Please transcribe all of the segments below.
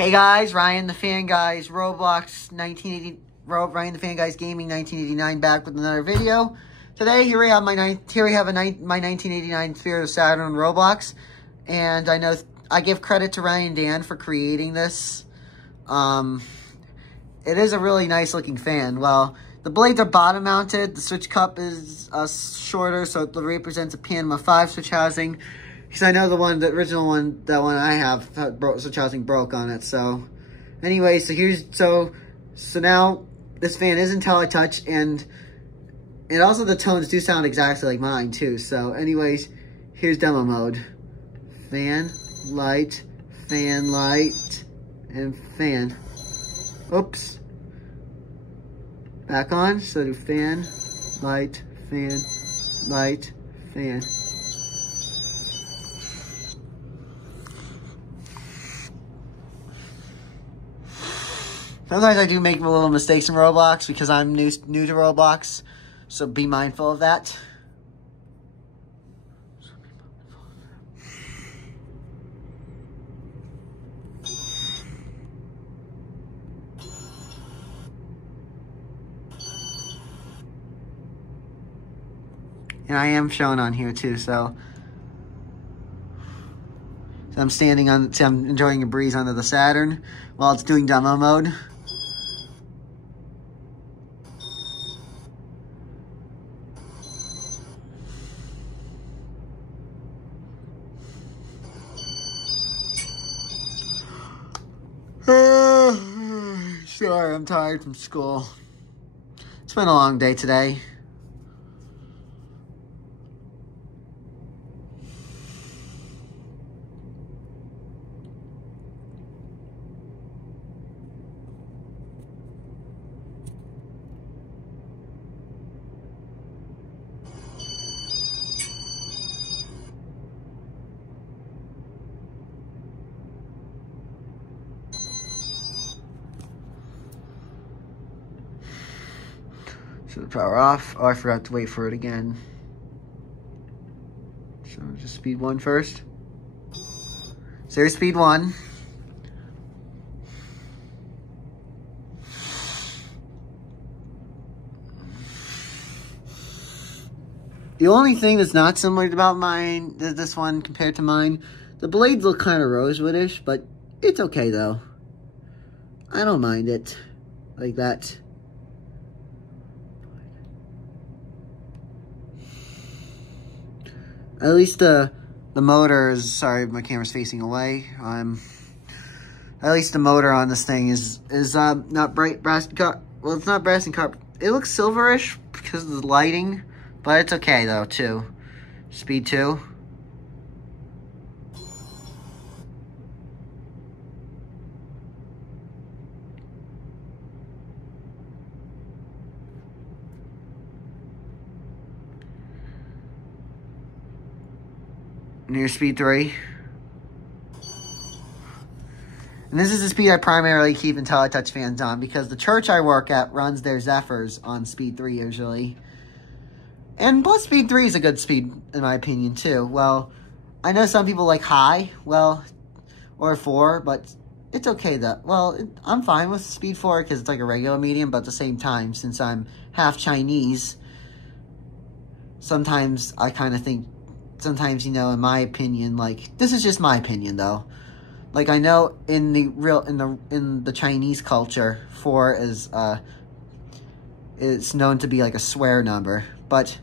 Hey guys, Ryan the Fan Guys, Roblox 1980, Ryan the Fan Guys Gaming 1989 back with another video. Today, here we have my 1989 Sphere of Saturn Roblox, and I give credit to Ryan Dan for creating this. It is a really nice looking fan. Well, the blades are bottom mounted. The switch cup is shorter, so it represents a Panama 5 switch housing. Because I know the original one, that one I have, switch housing broke on it. So, anyway, so now this fan is IntelliTouch, and also the tones do sound exactly like mine too. So, anyways, here's demo mode: fan, light, and fan. Oops. Back on. So do fan, light, fan. Sometimes I do make little mistakes in Roblox because I'm new to Roblox, so be mindful of that. And I am shown on here too, so I'm I'm enjoying a breeze under the Saturn while it's doing demo mode. Sorry, I'm tired from school. It's been a long day today. So the power off. Oh, I forgot to wait for it again. So just speed 1 first. So here's speed 1. The only thing that's not similar about mine, this one compared to mine, the blades look kind of rosewoodish, but it's okay though. I don't mind it like that. At least the motor is, sorry, my camera's facing away. At least the motor on this thing is not bright brass and copper. Well, it's not brass and copper. It looks silverish because of the lighting, but it's okay though too. Speed 2. Near speed 3. And this is the speed I primarily keep IntelliTouch fans on because the church I work at runs their Zephyrs on speed 3 usually. And plus speed 3 is a good speed in my opinion too. Well, I know some people like high, well, or 4, but it's okay though. Well, I'm fine with speed 4 because it's like a regular medium, but at the same time, since I'm half Chinese, sometimes I kind of think, sometimes, you know, in my opinion, like, this is just my opinion, though. Like, I know in the Chinese culture, 4 is known to be, like, a swear number. But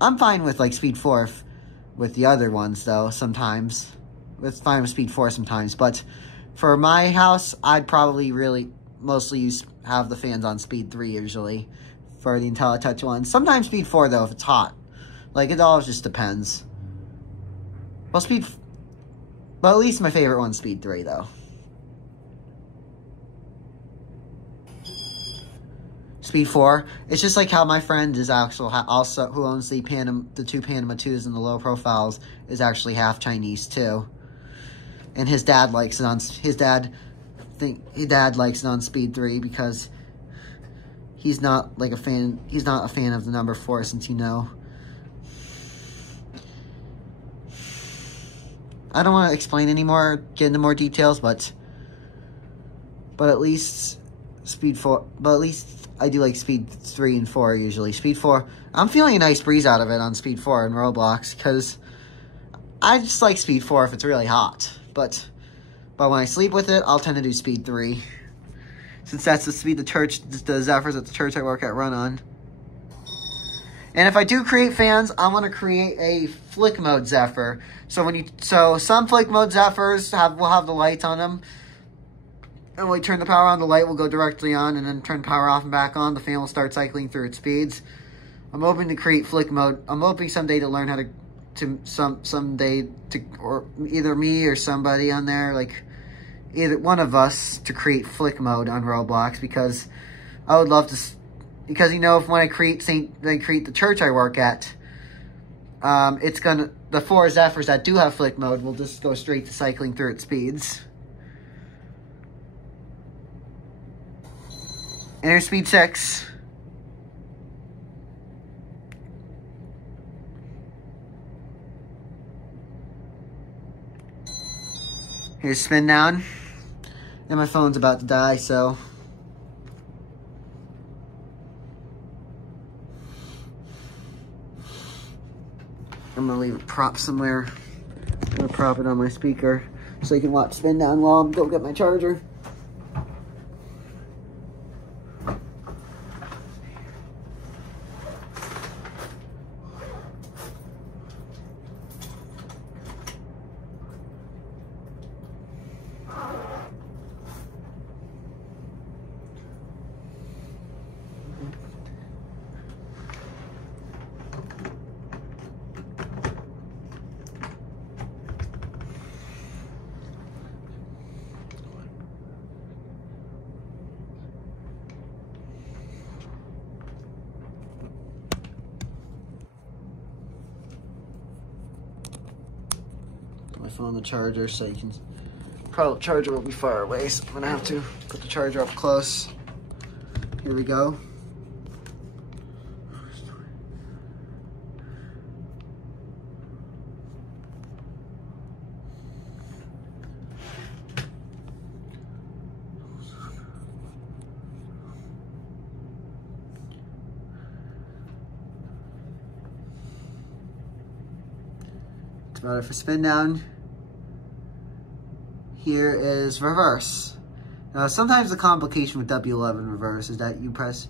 I'm fine with, like, speed 4 with the other ones, though, sometimes. It's fine with speed 4 sometimes. But for my house, I'd probably really mostly have the fans on speed 3, usually, for the IntelliTouch ones. Sometimes speed 4, though, if it's hot. Like, it all just depends. Well, at least my favorite one's speed 3, though. Speed 4, it's just like how my friend is also who owns the 2 Panama 2s and the low profiles, is actually half Chinese too. And his dad likes it on likes it on speed 3 because he's not a fan of the number 4, since you know. I don't want to explain anymore, get into more details, but but at least speed 4. But at least I do like speed 3 and 4 usually. Speed 4, I'm feeling a nice breeze out of it on speed 4 in Roblox because I just like speed 4 if it's really hot. But when I sleep with it, I'll tend to do speed 3. Since that's the speed the Zephyrs at the church I work at run on. And if I do create fans, I'm gonna create a flick mode Zephyr. So some flick mode Zephyrs will have the lights on them. And when we turn the power on, the light will go directly on, and then turn the power off and back on. The fan will start cycling through its speeds. I'm hoping to create flick mode. I'm hoping someday to learn how or either me or somebody on there, like either one of us, to create flick mode on Roblox, because I would love to. Because when I create the church I work at, the 4 Zephyrs that do have flick mode will just go straight to cycling through its speeds. Enter speed 6. Here's spin down. And my phone's about to die, so I'm gonna leave a prop somewhere. I'm gonna prop it on my speaker so you can watch spin down while I go get my charger. My phone on the charger so you can probably charger will be far away, so I'm gonna have to put the charger up close. Here we go. That's about it for spin down. Here is reverse. Now, sometimes the complication with W11 reverse is that you press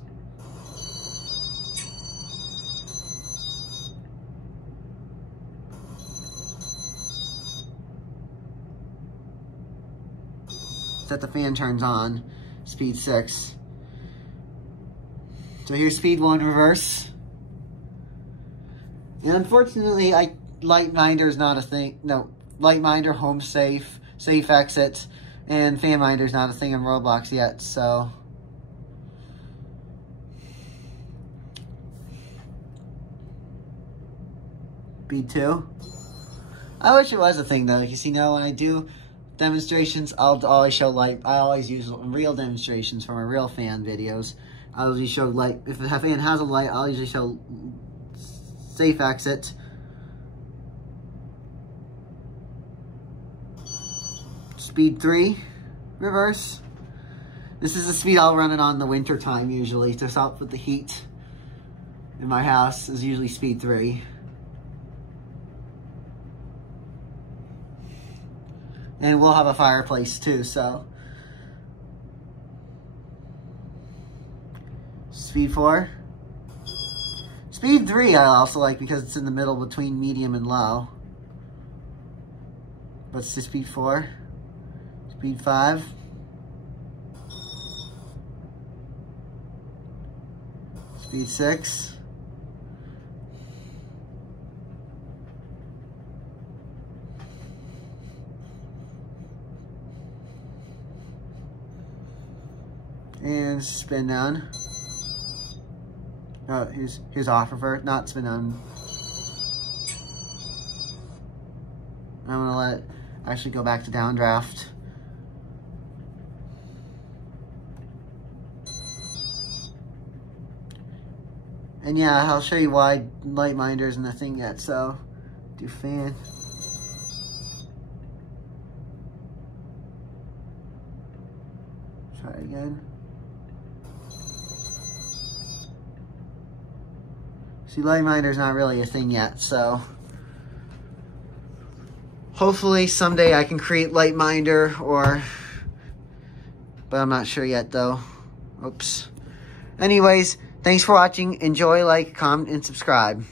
that the fan turns on, speed 6. So here's speed 1 reverse. And unfortunately, light minder is not a thing. No, light minder, home safe, safe exit, and fan minder is not a thing in Roblox yet, so. Speed 2. I wish it was a thing though, because when I do demonstrations, I'll always show light. I always use real demonstrations for my real fan videos. I'll usually show light. If the fan has a light, I'll usually show safe exit. Speed 3, reverse. This is the speed I'll run it on in the winter time usually to help with the heat in my house, is usually speed 3. And we'll have a fireplace too, so. Speed 4. Speed 3 I also like because it's in the middle between medium and low. But it's just speed 4. Speed 5. Speed 6. And spin down. Oh, here's off revert, not spin down. I'm gonna let it actually go back to downdraft. And yeah, I'll show you why light minder isn't a thing yet, so do fan. Try it again. See, LightMinder's not really a thing yet, so hopefully someday I can create LightMinder, but I'm not sure yet though. Oops. Anyways, thanks for watching. Enjoy, like, comment, and subscribe.